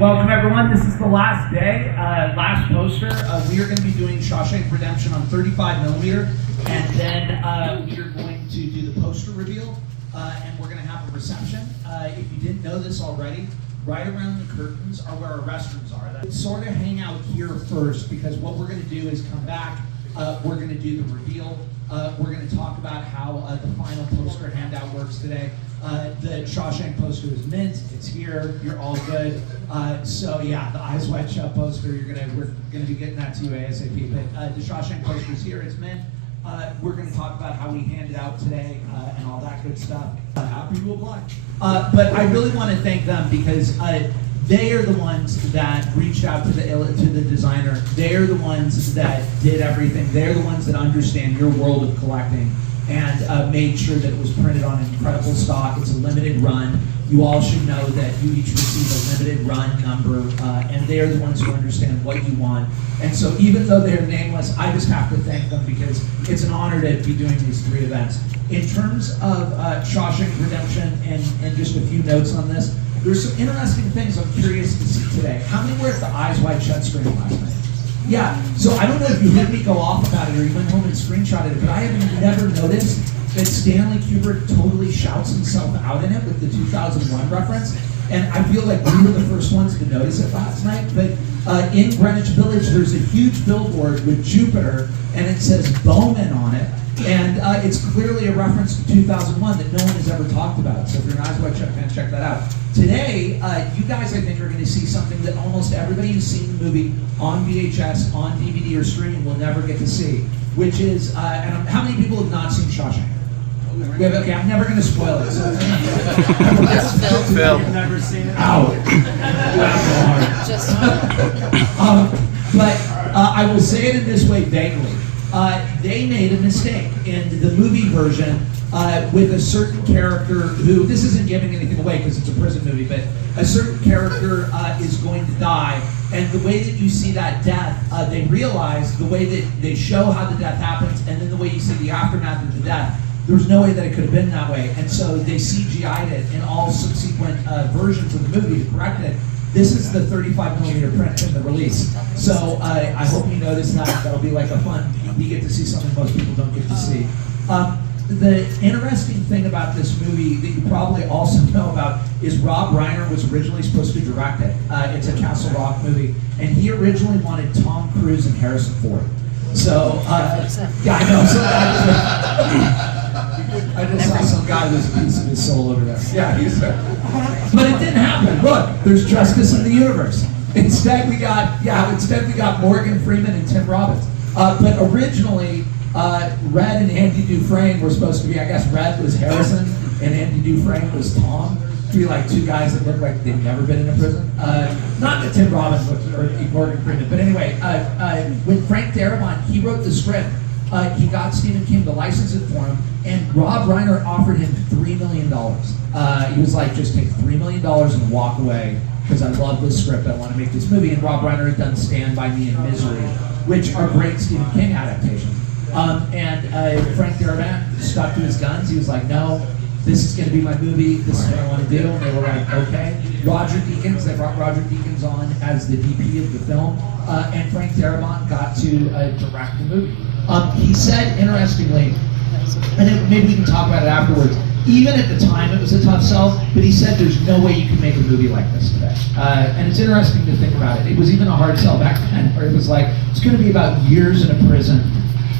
welcome everyone. This is the last day, last poster. We are going to be doing Shawshank Redemption on 35mm, and then we are going to do the poster reveal, and we're going to have a reception. If you didn't know this already, right around the curtains are where our restrooms are. Let's sort of hang out here first, because what we're going to do is come back, we're going to do the reveal, we're going to talk about how the final poster handout works today. The Shawshank poster is mint, it's here, you're all good. So yeah, the Eyes Wide Shut poster, we're gonna be getting that to you ASAP, but the Shawshank poster is here, it's mint. We're gonna talk about how we hand it out today and all that good stuff. Happy to oblige. But I really wanna thank them because they are the ones that reached out to the designer. They are the ones that did everything. They're the ones that understand your world of collecting and made sure that it was printed on incredible stock. It's a limited run. You all should know that you each receive a limited run number, and they are the ones who understand what you want. And so even though they're nameless, I just have to thank them because it's an honor to be doing these 3 events. In terms of Shawshank Redemption and just a few notes on this, there's some interesting things I'm curious to see today. How many were at the Eyes Wide Shut screening last night? Yeah, so I don't know if you heard me go off about it or you went home and screenshotted it, but I have never noticed that Stanley Kubrick totally shouts himself out in it with the 2001 reference. And I feel like we were the first ones to notice it last night. But in Greenwich Village, there's a huge billboard with Jupiter, and it says Bowman on it. And it's clearly a reference to 2001 that no one has ever talked about. So if you're an Eyes Wide Shut fan, check that out. Today, you guys, I think, are going to see something that almost everybody who's seen the movie on VHS, on DVD, or streaming will never get to see, which is, how many people have not seen Shawshank? Okay, I'm never going to spoil it. So Phil. You've never seen it? Ow. But I will say it in this way vaguely. They made a mistake in the movie version with a certain character who, this isn't giving anything away because it's a prison movie, but a certain character is going to die, and the way that you see that death, they realize the way that they show how the death happens, and then the way you see the aftermath of the death, there's no way that it could have been that way, and so they CGI'd it in all subsequent versions of the movie to correct it. This is the 35mm print in the release. So I hope you notice that. That'll be like a fun, you get to see something most people don't get to see. The interesting thing about this movie that you probably also know about is Rob Reiner was originally supposed to direct it. It's a Castle Rock movie, and he originally wanted Tom Cruise and Harrison Ford. So, yeah, I know. So I just saw some guy who was a piece of his soul over there. Yeah, he's there. But it didn't happen. Look, there's justice in the universe. Instead we got Morgan Freeman and Tim Robbins. But originally, Red and Andy Dufresne were supposed to be, I guess Red was Harrison and Andy Dufresne was Tom. To be like 2 guys that look like they've never been in a prison. Not that Tim Robbins looked, or Morgan Freeman, but anyway, when Frank Darabont, he wrote the script, he got Stephen King to license it for him, and Rob Reiner offered him $3 million. He was like, just take $3 million and walk away, because I love this script, I want to make this movie. And Rob Reiner had done Stand By Me and Misery, which are great Stephen King adaptations. Frank Darabont stuck to his guns. He was like, no, this is going to be my movie, this is what I want to do. And they were like, okay. Roger Deakins, they brought Roger Deakins on as the DP of the film, and Frank Darabont got to direct the movie. He said, interestingly, and maybe we can talk about it afterwards, even at the time it was a tough sell, but he said there's no way you can make a movie like this today. And it's interesting to think about it. It was even a hard sell back then, where it was like, it's going to be about years in a prison,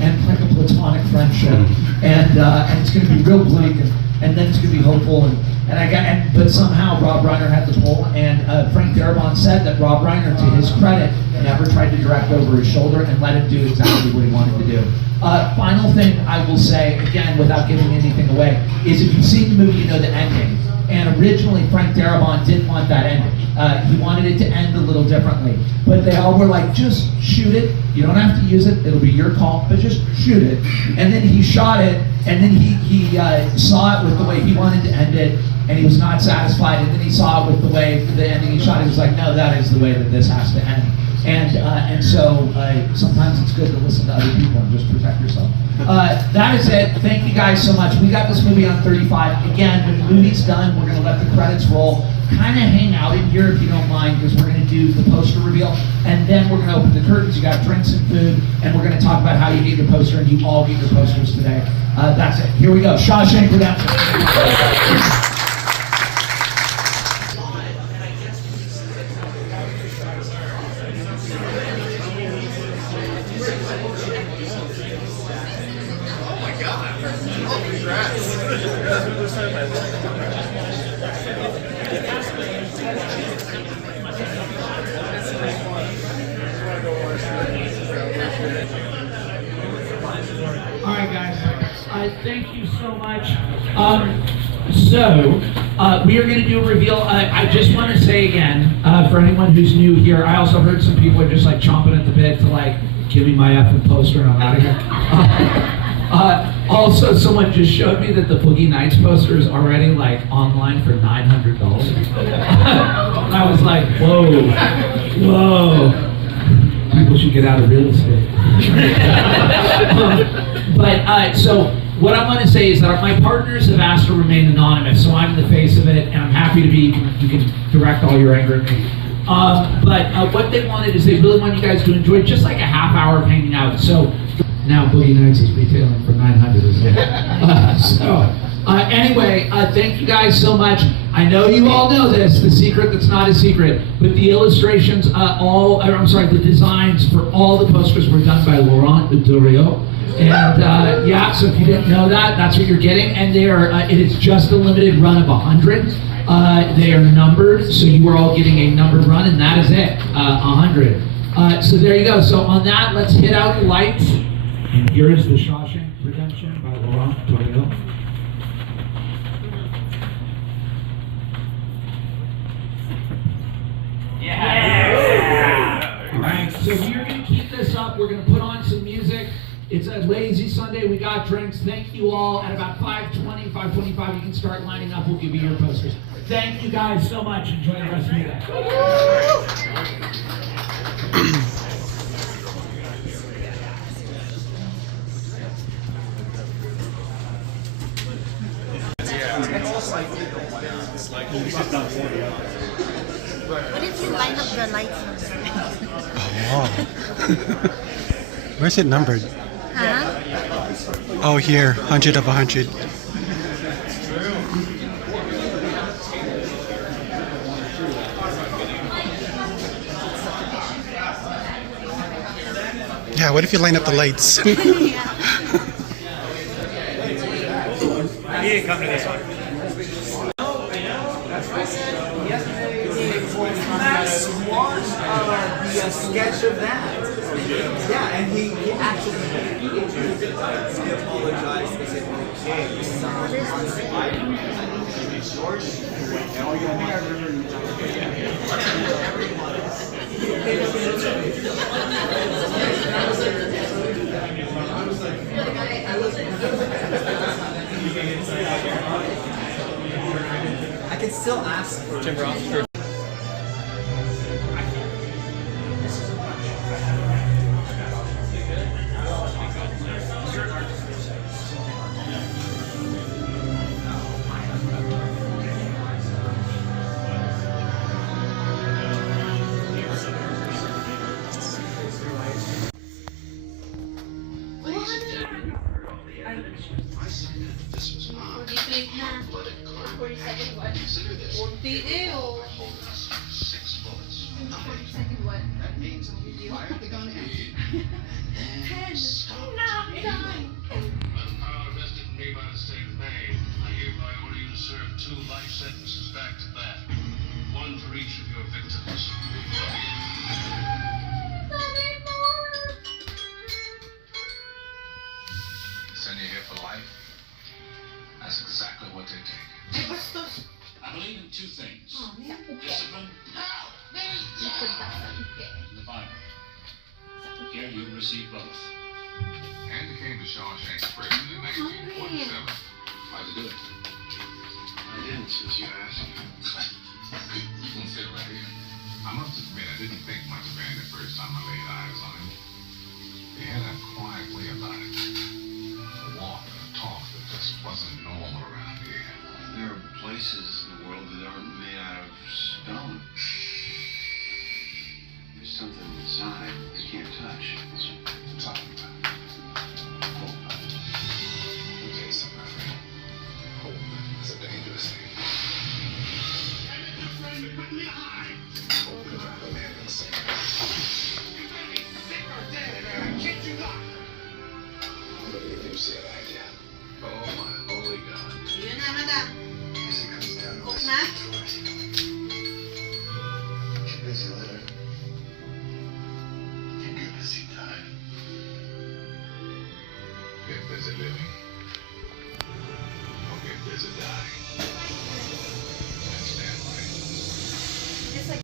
and like a platonic friendship, and it's going to be real bleak, and then it's going to be hopeful, but somehow Rob Reiner had the pull, and Frank Darabont said that Rob Reiner, to his credit, never tried to direct over his shoulder and let him do exactly what he wanted to do. Final thing I will say, again, without giving anything away, is if you've seen the movie, you know the ending. And originally, Frank Darabont didn't want that ending. He wanted it to end a little differently. But they all were like, just shoot it. You don't have to use it. It'll be your call, but just shoot it. And then he shot it, and then he saw it with the way he wanted to end it, and he was not satisfied. And then he saw it with the way the ending he shot. He was like, no, that is the way that this has to end. And so sometimes it's good to listen to other people and just protect yourself. That is it. Thank you guys so much. We got this movie on 35. Again, when the movie's done, we're going to let the credits roll. kind of hang out in here if you don't mind, because we're going to do the poster reveal, and then we're going to open the curtains. You got drinks and food, and we're going to talk about how you get your poster, and you all get your posters today. That's it. Here we go. Shawshank Redemption. All right, guys. Thank you so much. We are going to do a reveal. I just want to say again, for anyone who's new here, I also heard some people are just like chomping at the bit to like, give me my effing poster and I'm out of here. Also, someone just showed me that the Boogie Nights poster is already like online for $900. And I was like, whoa, whoa. People should get out of real estate. So what I want to say is that my partners have asked to remain anonymous, so I'm the face of it, and I'm happy to be. You can direct all your anger at me. What they wanted is they really want you guys to enjoy just like a half hour of hanging out. So now Boogie Nights is retailing for $900, isn't it? Anyway, thank you guys so much. I know you all know this, the secret that's not a secret, but the illustrations, the designs for all the posters were done by Laurent and Durieux. And so if you didn't know that, that's what you're getting. And they are, it is just a limited run of 100. They are numbered, so you are all getting a numbered run, and that is it, 100. So there you go. So on that, let's hit out the lights. And here is the Shawshank Redemption by Laurent Durieux. Yeah! All right, so we're going to keep this up. We're going to put on some music. It's a lazy Sunday. We got drinks. Thank you all. At about 5:20, 5:25, you can start lining up. We'll give you your posters. Thank you guys so much. Enjoy the rest of your day. What if you line up the lights? Oh. Where's it numbered? Huh? Oh, here, 100 of 100. Yeah, what if you line up the lights? You didn't come to this one. Max won the sketch of that. Yeah, and he actually apologized because it I can still ask for Timber. That means you fired the gun empty. By the power vested in me by the state of Maine, I hereby order you to serve 2 life sentences back to back. 1 for each of your victims. Send you here for life? That's exactly what they take. I believe in 2 things. Discipline and the Bible. Here you receive both. Andy came to Shawshank prison in 1947. How'd you do it? I didn't, since you asked. You can sit right here. I must admit, I didn't think much of Andy the first time I laid eyes on him. He had a quiet way about it. A walk and a talk that just wasn't normal around here. There are places in the world that aren't made out of something inside I can't touch.